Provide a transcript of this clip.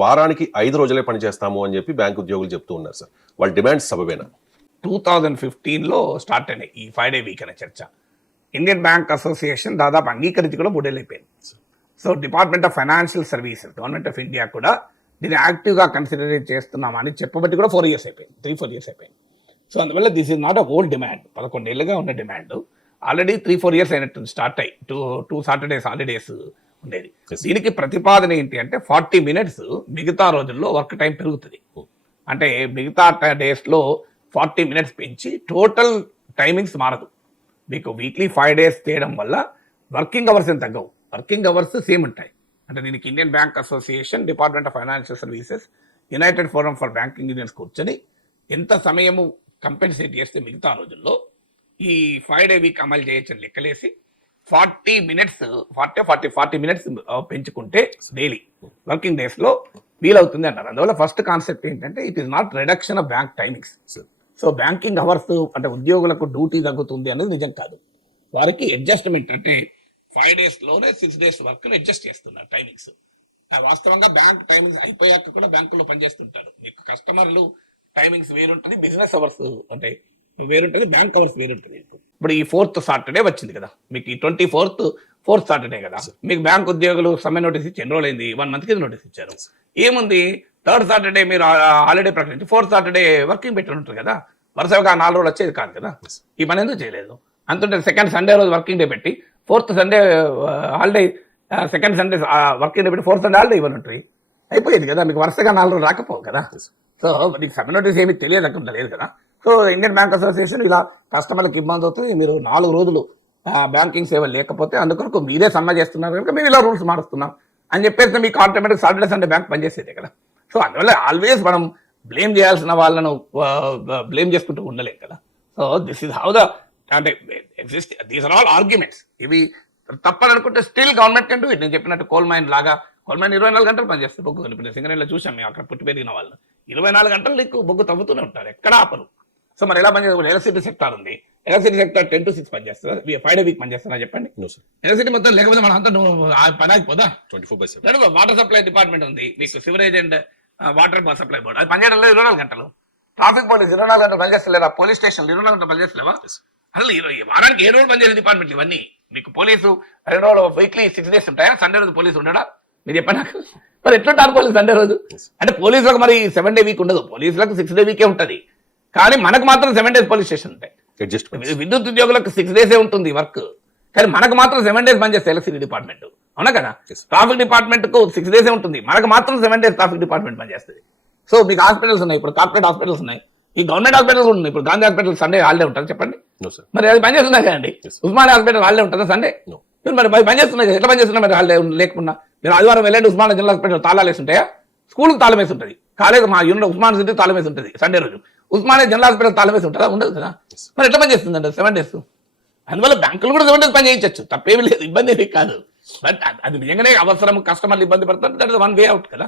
వారానికి 5 రోజులే పని చేస్తాము అని చెప్పి బ్యాంక్ ఉద్యోగులు చెప్తూ ఉన్నారు సార్. వాళ్ళ డిమాండ్స్ సబబేనా? 2015లో స్టార్ట్ అయినాయి ఈ 5 డే వీక్ అనే చర్చ. ఇండియన్ బ్యాంక్ అసోసియేషన్ దాదాపు అంగీకరించి కూడా 3 ఏళ్ళు అయిపోయింది. So department of financial services, government of India కూడా దీన్ని యాక్టివ్గా కన్సిడర్ చేస్తున్నామని చెప్పబట్టి కూడా 4 ఇయర్స్ అయిపోయింది, 3-4 ఇయర్స్ అయిపోయింది. సో అందువల్ల this is not a old demand, 11 ఏళ్ళుగా ఉన్న డిమాండ్ ఆల్రెడీ 3-4 ఇయర్స్ అయినట్టు స్టార్ట్ అయ్యి టూ సాటర్డేస్ హాలిడేస్ ఉండేది. దీనికి ప్రతిపాదన ఏంటి అంటే 40 minutes మిగతా రోజుల్లో వర్క్ టైం పెరుగుతుంది. అంటే మిగతా డేస్లో 40 minutes పెంచి టోటల్ టైమింగ్స్ మారదు. మీకు వీక్లీ 5 days చేయడం వల్ల వర్కింగ్ అవర్స్ ఏం తగ్గవు, వర్కింగ్ అవర్స్ సేమ్ ఉంటాయి. అంటే దీనికి Indian bank association, department of financial services, United forum for banking unions కూర్చొని ఎంత సమయము కంపెన్సేట్ చేస్తే మిగతా రోజుల్లో ఈ 5 day వీక్ అమలు చేయొచ్చని లెక్కలేసి 40 minutes పెంచుకుంటే డైలీ వర్కింగ్ డేస్లో వీలవుతుంది అన్నారు. అందువల్ల ఫస్ట్ కాన్సెప్ట్ ఏంటంటే it is not reduction of bank timings. So banking hours అంటే ఉద్యోగులకు డ్యూటీ తగ్గుతుంది అనేది నిజం కాదు. వారికి అడ్జస్ట్మెంట్ అంటే 5 daysలోనే 6 days వర్క్ అడ్జస్ట్ చేస్తున్నారు టైమింగ్స్. వాస్తవంగా బ్యాంక్ టైమింగ్స్ అయిపోయాక కూడా బ్యాంకులో పనిచేస్తుంటారు. మీకు కస్టమర్లు టైమింగ్స్ వేరుంటుంది, బిజినెస్ అవర్స్ అంటే వేరుంటుంది, బ్యాంక్ అవర్స్ వేరుంటుంది. ఇప్పుడు ఈ 4th సాటర్డే వచ్చింది కదా, మీకు ఈ 4th సాటర్డే కదా, మీకు బ్యాంక్ ఉద్యోగులు సమ్మె నోటీస్ ఇచ్చి ఎన్ని రోజులైంది, 1 month కింద నోటీస్ ఇచ్చారు. ఏముంది 3rd సాటర్డే మీరు హాలిడే ప్రకటించి 4th సాటర్డే వర్కింగ్ పెట్టి ఉంటుంది కదా, వరుసగా 4 రోజులు వచ్చేది కాదు కదా. ఈ పని ఎందుకు చేయలేదు? అంతుంటే 2nd సండే రోజు వర్కింగ్ డే పెట్టి 4th Sunday holiday, 2nd Sunday working day పెట్టి 4th సండే హాలిడే ఇవ్వని ఉంటుంది, అయిపోయేది కదా. మీకు వరుసగా 4 రోజులు రాకపోవు కదా. సో మీకు సమ్మె నోటీస్ ఏమి తెలియదకుండా లేదు కదా. సో ఇండియన్ బ్యాంక్ అసోసియేషన్ ఇలా కస్టమర్లకు ఇబ్బంది అవుతుంది, మీరు 4 రోజులు బ్యాంకింగ్ సేవలు లేకపోతే అందుకొరకు మీరే సమ్మె చేస్తున్నారు కనుక మేము ఇలా రూల్స్ మారుస్తున్నాం అని చెప్పేసి మీకు ఆటోమేటిక్ సాటర్డే సండే బ్యాంక్ పనిచేసేదే కదా. సో అందువల్ల ఆల్వేస్ మనం బ్లేమ్ చేయాల్సిన వాళ్ళను బ్లేమ్ చేసుకుంటూ ఉండలేం కదా. So this is how the అంటే exist, these are all arguments. ఇవి తప్పని అనుకుంటే still government can do it. నేను చెప్పినట్టు కోల్ మైన్ లాగా, కోల్ మైన్ 24 గంటలు పనిచేస్తారు. బొగ్గు కనిపించే సింగరేణిలో చూసాం మేము, అక్కడ పుట్టి పెరిగిన వాళ్ళు 24 గంటలు నీకు బొగ్గు తవ్వుతూనే ఉంటారు, ఎక్కడ ఆపరు. సో మరి ఎలా పనిచేస్తారు? ఎలక్ట్రిసిటీ సెక్టార్ ఉంది, ఎలక్ట్రిసిటీ సెక్టార్ 10 to 6 పనిచేస్తారు, 5 day వీక్ పనిచేస్తారా చెప్పండి. ఎలక్ట్రిసిటీ మొత్తం లేకపోతే మనం అంతా పని ఆగిపోదా? 24/7. వాటర్ సప్లై డిపార్ట్మెంట్ ఉంది మీకు, sewerage and water supply board, అది పనిచేయడంలో 24 గంటలు. ట్రాఫిక్ పోలీస్ 24 గంటలు పనిచేస్తలేదా? పోలీస్ స్టేషన్ 24 గంటలు పనిచేస్తలేవా? అసలు వారానికి 7 రోజులు పనిచేసే డిపార్ట్మెంట్ ఇవన్నీ. మీకు పోలీసు 2 రోజులు వీక్లీ 6 days ఉంటాయా? సండే రోజు పోలీసు ఉండడా? మీరు చెప్పండి నాకు. మరి ఎట్లుంటారు పోలీసు సండే రోజు? అంటే పోలీసులకు మరి 7 day వీక్ ఉండదు, పోలీసులకు 6 day వీకే ఉంటుంది. కానీ మనకు మాత్రం 7 days పోలీస్ స్టేషన్ ఉంటాయి. విద్యుత్ ఉద్యోగులకు 6 days ఉంటుంది వర్క్, కానీ మనకు మాత్రం 7 days పనిచేస్తాయి ఎలక్ట్రిసిటీ డిపార్ట్మెంట్, అవునా కదా. ట్రాఫిక్ డిపార్ట్మెంట్ కు 6 days ఉంటుంది, మనకు మాత్రం 7 days ట్రాఫిక్ డిపార్ట్మెంట్ పనిచేస్తుంది. సో మీకు హాస్పిటల్స్ ఉన్నాయి, ఇప్పుడు కార్పొరేట్ హాస్పిటల్స్ ఉన్నాయి, ఈ గవర్నమెంట్ హాస్పిటల్స్ ఉన్నాయి. ఇప్పుడు గాంధీ హాస్పిటల్ సండే హాలిడే ఉంటుంది చెప్పండి, మరి అది పనిచేస్తున్నాయి కదండి. ఉస్మానియా హాస్పిటల్ హాలిడే ఉంటుందా సండే? మరి పనిచేస్తున్నాయి, ఎట్లా పనిచేస్తున్నాయి మరి హాలిడే లేకుండా? మీరు ఆదివారం వెళ్ళండి, ఉస్మానియా జనరల్ హాస్పిటల్ తాళాలు వేసి ఉంటాయా? స్కూల్కి తాళం వేసి ఉంటుంది, కాలేజ్ మా ఉస్మానియా సిటీ తాళం వేసి ఉంటుంది సండే రోజు, ఉస్మానియా జనరల్ హాస్పిటల్ తాళం వేసి ఉంటుందా? ఉండదు కదా. మరి ఎట్లా పనిచేస్తుందండి 7 days? అందువల్ల బ్యాంకులు కూడా 7 days పని చేయించచ్చు, తప్పేమీ లేదు, ఇబ్బంది ఏమీ కాదు. బట్ అది నిజంగానే అవసరం, కస్టమర్లు ఇబ్బంది పడుతుంది, that is one way out కదా.